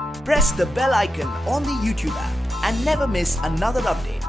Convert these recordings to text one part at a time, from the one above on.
Press the bell icon on the YouTube app and never miss another update.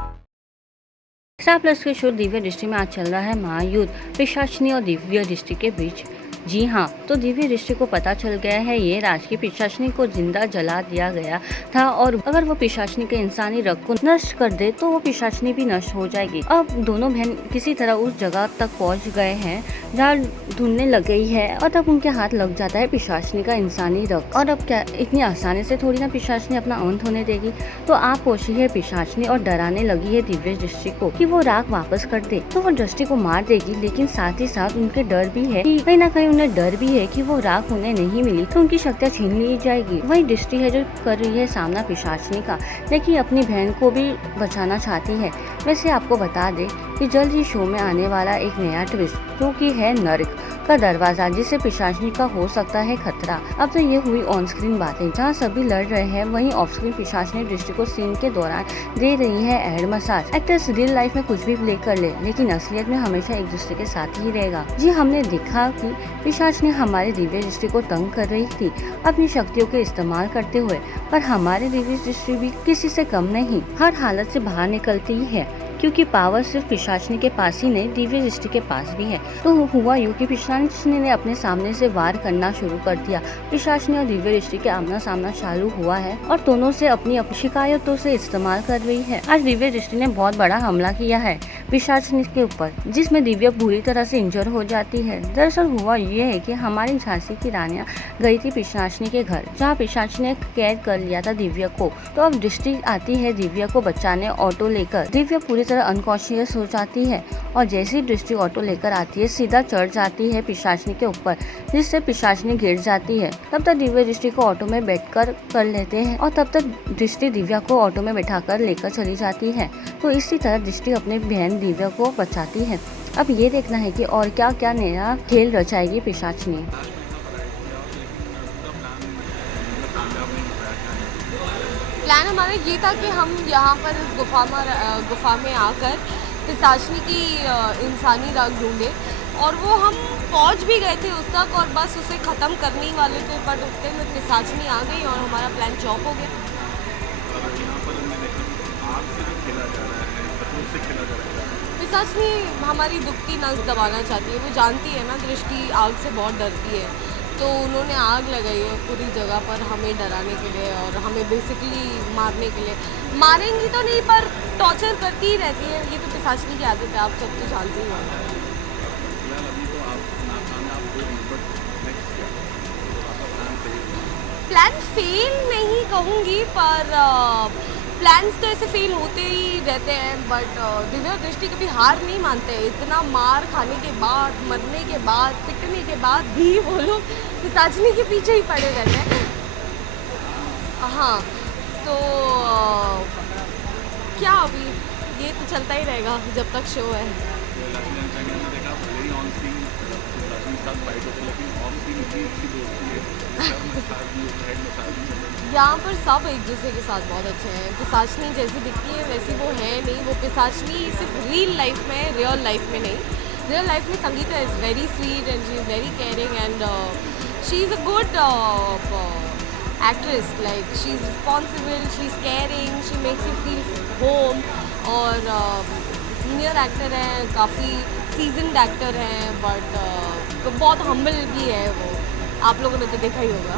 Star plus के show Divya दृष्टि में आज चल रहा है महायुद्ध पिशाचिनी और दिव्य दृष्टि के बीच। जी हाँ, तो दिव्य दृष्टि को पता चल गया है ये राज की पिशाचिनी को जिंदा जला दिया गया था और अगर वो पिशाचिनी के इंसानी रक्त को नष्ट कर दे तो वो पिशाचिनी भी नष्ट हो जाएगी। अब दोनों बहन किसी तरह उस जगह तक पहुंच गए हैं जहाँ ढूंढने लग गई है और तब उनके हाथ लग जाता है पिशाचिनी का इंसानी रक्त। और अब क्या इतनी आसानी से थोड़ी ना पिशाचिनी अपना अंत होने देगी। तो आप पहुंची है पिशाचिनी और डराने लगी है दिव्य दृष्टि को कि वो राग वापस कर दे। तो वो दृष्टि को मार देगी, लेकिन साथ ही साथ उनके डर भी है कि कहीं ना कहीं उन्हें डर भी है कि वो राग उन्हें नहीं मिली तो उनकी शक्तियाँ छीन ली जाएगी। वही दृष्टि है जो कर रही है सामना पिशाचिनी का, लेकिन अपनी बहन को भी बचाना चाहती है। वैसे आपको बता दे कि जल्द ही शो में आने वाला एक नया ट्विस्ट जो कि है नर्क का दरवाजा, जिससे पिशाचिनी का हो सकता है खतरा। अब तो ये हुई ऑन स्क्रीन बातें जहाँ सभी लड़ रहे हैं, वहीं ऑफ स्क्रीन पिशाचिनी दृष्टि को सीन के दौरान दे रही है head massage. Actors real life में कुछ भी प्ले कर ले, लेकिन असलियत में हमेशा एक दूसरे के साथ ही रहेगा। जी हमने देखा कि पिशाचिनी हमारे दिव्य दृष्टि को तंग कर रही थी अपनी शक्तियों के इस्तेमाल करते हुए, पर हमारे दिव्य दृष्टि भी किसी से कम नहीं, हर हालत से बाहर निकलती ही है, क्योंकि पावर सिर्फ पिशाचिनी के पास ही नहीं दिव्य दृष्टि के पास भी है। तो हुआ यूं कि पिशाचिनी ने अपने सामने से वार करना शुरू कर दिया। पिशाचिनी और दिव्य दृष्टि के आमना सामना चालू हुआ है और दोनों से अपनी शिकायतों से इस्तेमाल कर रही है। आज दिव्य दृष्टि ने बहुत बड़ा हमला किया है पिशाचिनी के ऊपर, जिसमें दिव्या बुरी तरह से इंजर हो जाती है। दरअसल हुआ ये है कि हमारी झांसी की रानियां गई थी पिशाचिनी के घर, जहाँ पिशाचिनी ने कैद कर लिया था दिव्या को। तो अब दृष्टि आती है दिव्या को बचाने ऑटो लेकर। दिव्या पूरी तरह अनकॉन्शियस हो जाती है और जैसी दृष्टि ऑटो लेकर आती है सीधा चढ़ जाती है पिशाचिनी के ऊपर, जिससे पिशाचिनी गिर जाती है। तब तक दिव्य दृष्टि को ऑटो में बैठकर कर लेते हैं और तब तक दृष्टि दिव्या को ऑटो में बैठाकर लेकर चली जाती है। तो इसी तरह दृष्टि अपनी बहन दिव्या को बचाती है। अब ये देखना है कि और क्या क्या नया खेल रचाएगी पिशाचिनी। प्लान हमारा ये था कि हम यहाँ पर इस गुफा में आकर पिशाचिनी की इंसानी राग ढूंढे, और वो हम पहुँच भी गए थे उस तक और बस उसे ख़त्म करने ही वाले थे, बट उतने में पिशाचिनी आ गई और हमारा प्लान चॉप हो गया। पिशाचिनी हमारी दुखती नस दबाना चाहती है। वो जानती है ना दृष्टि आग से बहुत डरती है, तो उन्होंने आग लगाई है पूरी जगह पर हमें डराने के लिए और हमें बेसिकली मारने के लिए। मारेंगी तो नहीं, पर टॉर्चर करती ही रहती है। ये तो पिशाचिनी की आदत है, आप सब तो जानते ही हो। प्लान फेल नहीं कहूँगी, पर प्लान्स तो ऐसे फेल होते ही रहते हैं, बट दिव्या दृष्टि कभी हार नहीं मानते हैं। इतना मार खाने के बाद, मरने के बाद, पिटने के बाद भी वो लोग पिशाचिनी के पीछे ही पड़े रहते हैं। हाँ, तो क्या अभी ये तो चलता ही रहेगा जब तक शो है। यहाँ पर सब एक दूसरे के साथ बहुत अच्छे हैं। पिशाचिनी जैसी दिखती है वैसी वो है नहीं। वो पिशाचिनी सिर्फ रियल लाइफ में, रियल लाइफ में नहीं, रियल लाइफ में Sangeeta is very sweet and she is very caring and she is a good actress. Like she is responsible, she is caring, she makes you feel home. और senior actor हैं, काफ़ी seasoned actor हैं, but बहुत humble भी है वो। आप लोगों ने तो देखा ही होगा।